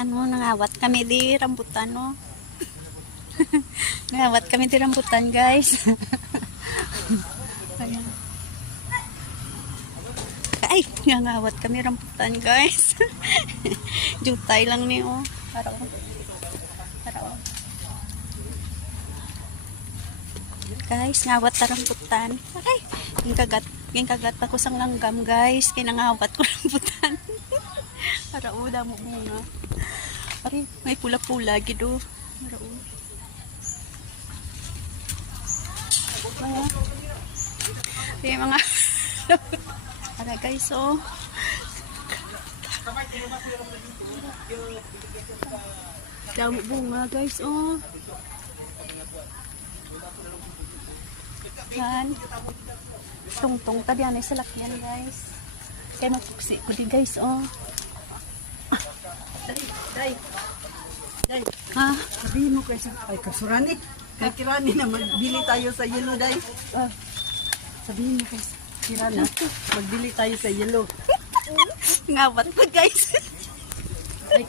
nangawat kami di rambutan, no? Nangawat kami di rambutan, guys. Ayan. Ay, nangawat kami rambutan, guys. Jutay lang ni, oh. Para. Guys, ngawat ta rambutan. Ay, yung kagat ako sang langgam, guys. Kaya nangawat ko rambutan. Para damo bunga. Pare, may pula-pula gido. Para may mga para guys, oh. Damo bunga, guys, oh. Yan. Tungtong tadi anay sa lakyan, guys. Kaya magpuksi ko di, guys, oh. Day. Ha? Sabihin mo kay Kasurani. Kay Kirani na magbili tayo sa yellow, Day. Sabihin mo kay Kirana, magbili tayo sa yellow. Ngawat ko, guys. Ay,